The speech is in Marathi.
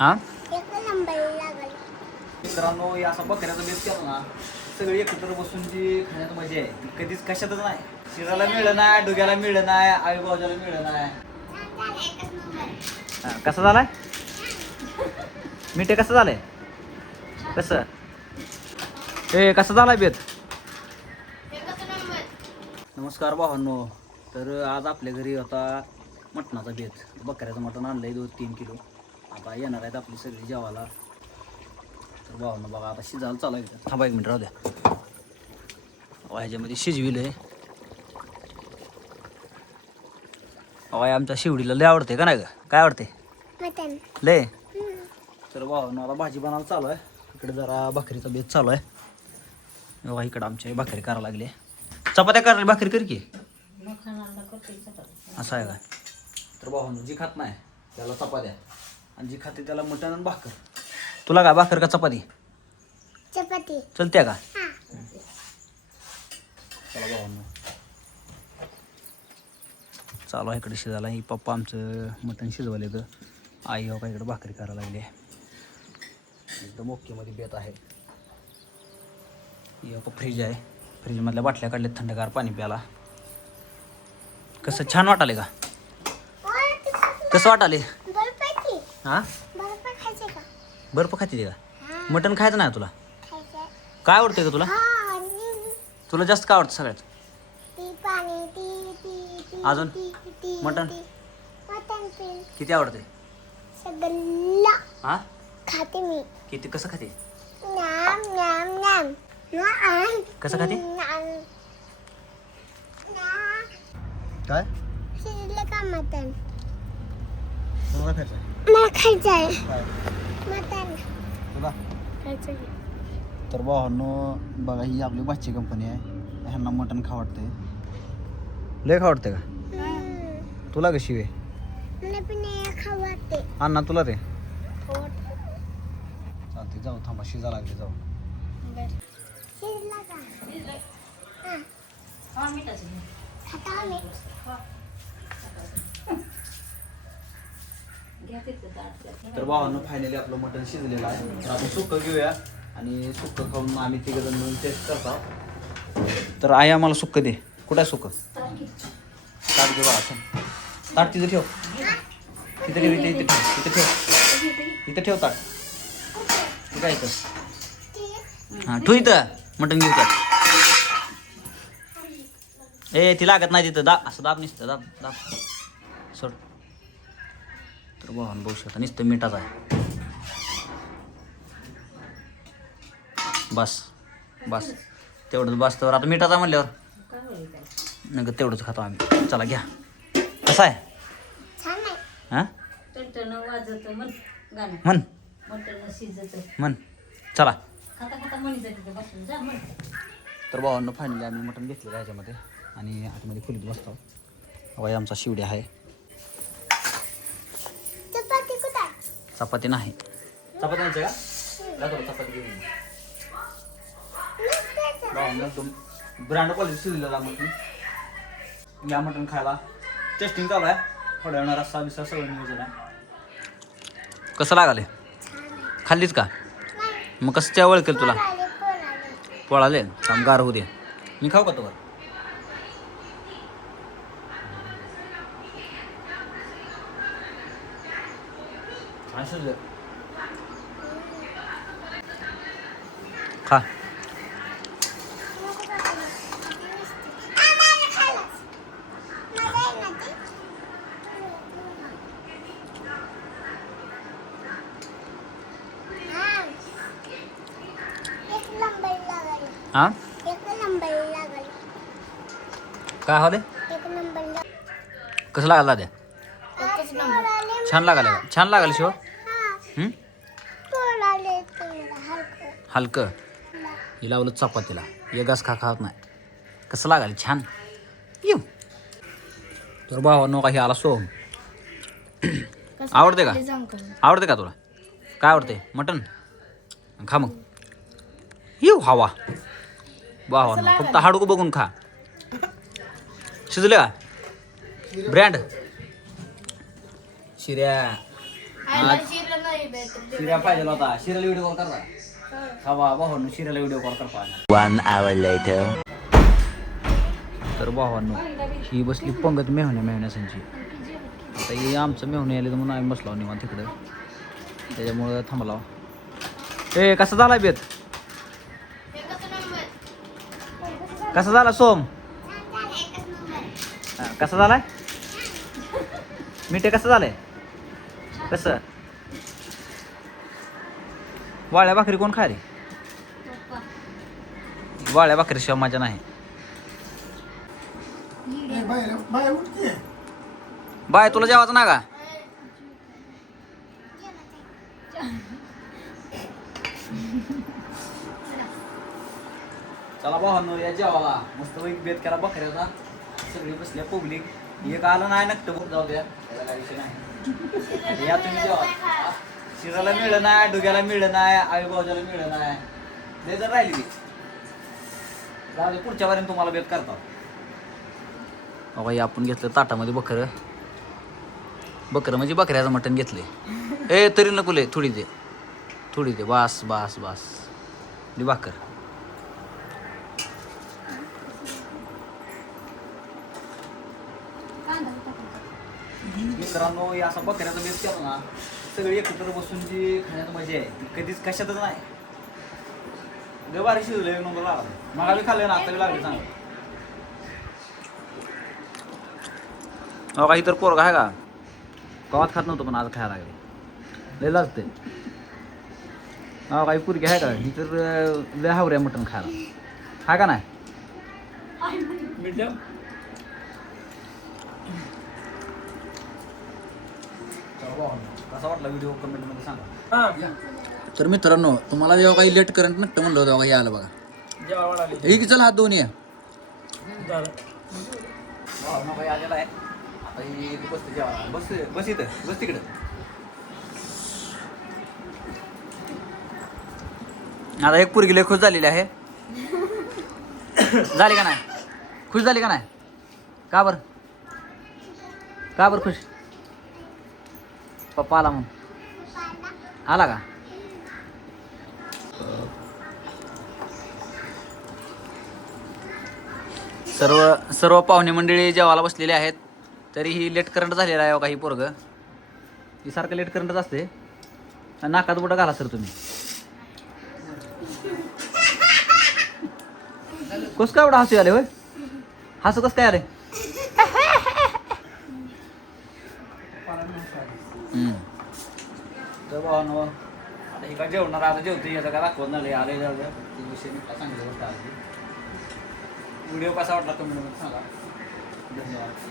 हा एक नंबर लागल. मित्रांनो असा बकऱ्याचा बेत केला ना सगळी एकत्र बसून जी खाण्यात मजा आहे ती कधीच कशातच नाही. शिराला मिळलं नाही, डोक्याला मिळलं नाही, आईबाजाला मिळलं नाही. कसं झालाय मिठे? कसं झालंय? कसं ए कसं झालाय बेत? नमस्कार भावांनो. तर आज आपल्या घरी होता मटणाचा बेत. बकऱ्याचं मटण आणलंय 2-3 किलो. आता येणार आहेत आपली सगळी जेवायला. तर भावांनो बघा आता शिजायला चालू आहे. थांबा 1 मिनिट राहू द्या. ह्याच्यामध्ये शिजविलंय. अवाय आमच्या शिवडीला लय आवडते का नाही ग? काय आवडते मटन. लय? तर भावांनो आता भाजी बनायला चालू आहे. इकडे जरा भाकरीचा बेत चालू आहे. बघा इकडं आमच्या भाकरी करायला लागली. चपात्या करायला भाकरी कर की. असं आहे का? तर भावांनो जी खात नाही त्याला चपात्या आणि जी खाते त्याला मटण आणि भाकर. तुला काय भाकर का चपाती? चपाती. चलत्या का? चला भावांनो चालू आहे इकडे शिजायला. ही पप्पा आमचं मटण शिजवायला येतं. आई हो का इकडे भाकरी करायला लागली. एकदम ओकेमध्ये बेत आहे. फ्रीज आहे. फ्रीजमधल्या बाटल्या काढल्यात थंडगार पाणी प्यायला. कसं छान वाटाले का? कसं वाटाले? हां बर्फ खाते का? मटण खायचं नाही तुला? काय आवडते का तुला? तुला जास्त काय आवडतं सगळ्यात? अजून मटण किती आवडते? सगळं हां खाते मी. किती? कसं खाते? नाम नाम नाम. कसं खाते? काय शिजलं का मटन? तुला खायचं? मला खायचंय मटन. तुला खायचंय. तर भावांनो बघा ही आपली बाची कंपनी आहे. ह्यांना मटण खावडते. लय खावडते का? तुला कशी वे? मला पण खावडते. अण्णा तुला रे? चालते जाऊ. थांबा शिजा लागले जाऊ. शिजला का? खाता मी. तर भावांनो फायनली आपलं मटण शिजलेलं आहे. तर आपण सुक्क घेऊया आणि सुक्क खाऊन आम्ही 3 जण मिळून टेस्ट करतो. तर आई आम्हाला सुक्क दे. कुठं आहे सुक्क? ताट घे बाळा. ताट तिथं ठेव. तिथं ठेव. इथे ठेव. इथं ठेव ताट. ठीक आहे इथं. हां ठेव इथं. मटण घेऊ त्यात. ए ती लागत नाही तिथं. दाब असं दाब नुसतं दाब दाब सोड. तर भावानं बघू शकता नुसतं मिठाचं आहे. बस बस तेवढंच बस. तर आता मिठाचा म्हणल्यावर नका तेवढंच खातो आम्ही. चला घ्या. कसं आहे? छान आहे. हां वाजत म्हण गाणं म्हण मटण शिजत म्हण. चला खाता खाता म्हणीचं तिथे बसून जा म्हण. तर भावांनो फायनली आम्ही मटण घेतलेलं आहे ह्याच्यामध्ये आणि आतमध्ये खोलीत बसतो. हवाई आमचा शिवड्या आहे. चपाती कुठे? चपाती नाही. चपाती नाही का? जातो चपाती घेऊन. भावांनो एकदम ब्रँड क्वालिटी शिजलेला मटण. या मटण खायला टेस्टिंग चालू आहे. थोड्या वेळा रस्सा बिस्सा सगळं नियोजन आहे. कसं लागले? खाल्लीच का? मग कसं त्या ओळखेल तुला? पळाले कामगार होऊ दे. मी खाऊ का तुला? असं खा. हां एक नंबर लागल. काय हवं? एक नंबर. कसं लागला द्या? छान लागलं का? छान लागलं शिव. हलकं हे लावलं चपातीला. एक घास खात नाही. कसं लागाल? छान येऊ. तर भावांनो काही आला सोहम. आवडते का? आवडते का तुला? काय आवडते? मटण खा मग. येऊ हवा भावांनो फक्त हाडूक बघून खा. शिजले का? ब्रँड शिऱ्या शिऱ्या पाहिजे होता. शिऱ्याला व्हिडिओ कॉल करता हा भावांनो, शिऱ्याला व्हिडिओ कॉल करता. 1 hour later. तर भावांनो ही बसली पंगत मेहण्यासाठी. आता हे आमचं मेहणे आले तर म्हणून आम्ही बसलो निवांत तिकडं, त्याच्यामुळं थांबला. ए कसा झाला बेत? कसा झाला सोम? कसा झालाय? मिठे कसं झालंय? कसं? वाळ्या भाकरी कोण खाय रे? वाळ्या भाकरीशिवाय मजा नाही. बाय तुला जेवायचं ना का? चला भावांनो या जेवायला. मस्त एक बेत केला बकऱ्याचा. सगळी बसल्या पब्लिक. एक आला नाही नक्की बघ, जाऊ द्या, त्याला काही विषय नाही. या तुम्ही जेवा. शिराला मिळलं नाही, डुग्याला मिळलं नाही, आई भाऊजाला मिळलं नाही. ते जर राहिली ती जाऊ दे, पुढच्या वारीने तुम्हाला बेत करता. बाबा आपण घेतलं ताटामध्ये बकरं. बकरं म्हणजे बकऱ्याचं मटण घेतले. ए तरी नको ले, थोडी दे, थोडी दे, बास बास बास. दे भाकर. मित्रांनो हे असा बकऱ्याचा बेत केला ना, सगळी एकत्र बसून जी खाण्यात मजा आहे ती कधीच कशातच नाही. लय भारी शिजलं, एक नंबर लागला. मग बी खाल्लं ना, आता बी लागले चांगलं. काही तर पोरगा आहे का गावात खात नव्हतं, पण आज खायला लागले. लय लागते. काही पुरगी आहे का ही तर लय हावऱ्या मटण खायला. हा का नाही? कसा वाटला व्हिडिओ कमेंट मध्ये सांगा. तर मित्रांनो तुम्हाला जेव्हा काही लेट करंट नक्की म्हणलं होतं हे आलं बघा. हे की चल हात दोन्ही आहे. आलेला आहे आता. ही बसते जेव्हा बस बस इथं बस तिकडं. आता एक पोरगी लय खुश झालेली आहे. झाली का नाही? खुश झाली का नाही? का बरं? का बरं खुश? पप्पा आला म्हणून आला का? सर्व पाहुणे मंडळी जेवायला बसलेले आहेत. तरीही लेट करंट झालेला आहे काही पोरग. ही सारखं लेट करंटच असते. नाकात बुटा घाला सर तुम्ही. कस काय एवढं हसू आले होय? हसू कस काय आले? आता हे काय जेवणार, आता जेवते याचा काय दाखवत नाही. आले जाऊ द्या, विषय सांगितलं. व्हिडिओ कसा वाटला कमेंट मध्ये सांगा. धन्यवाद.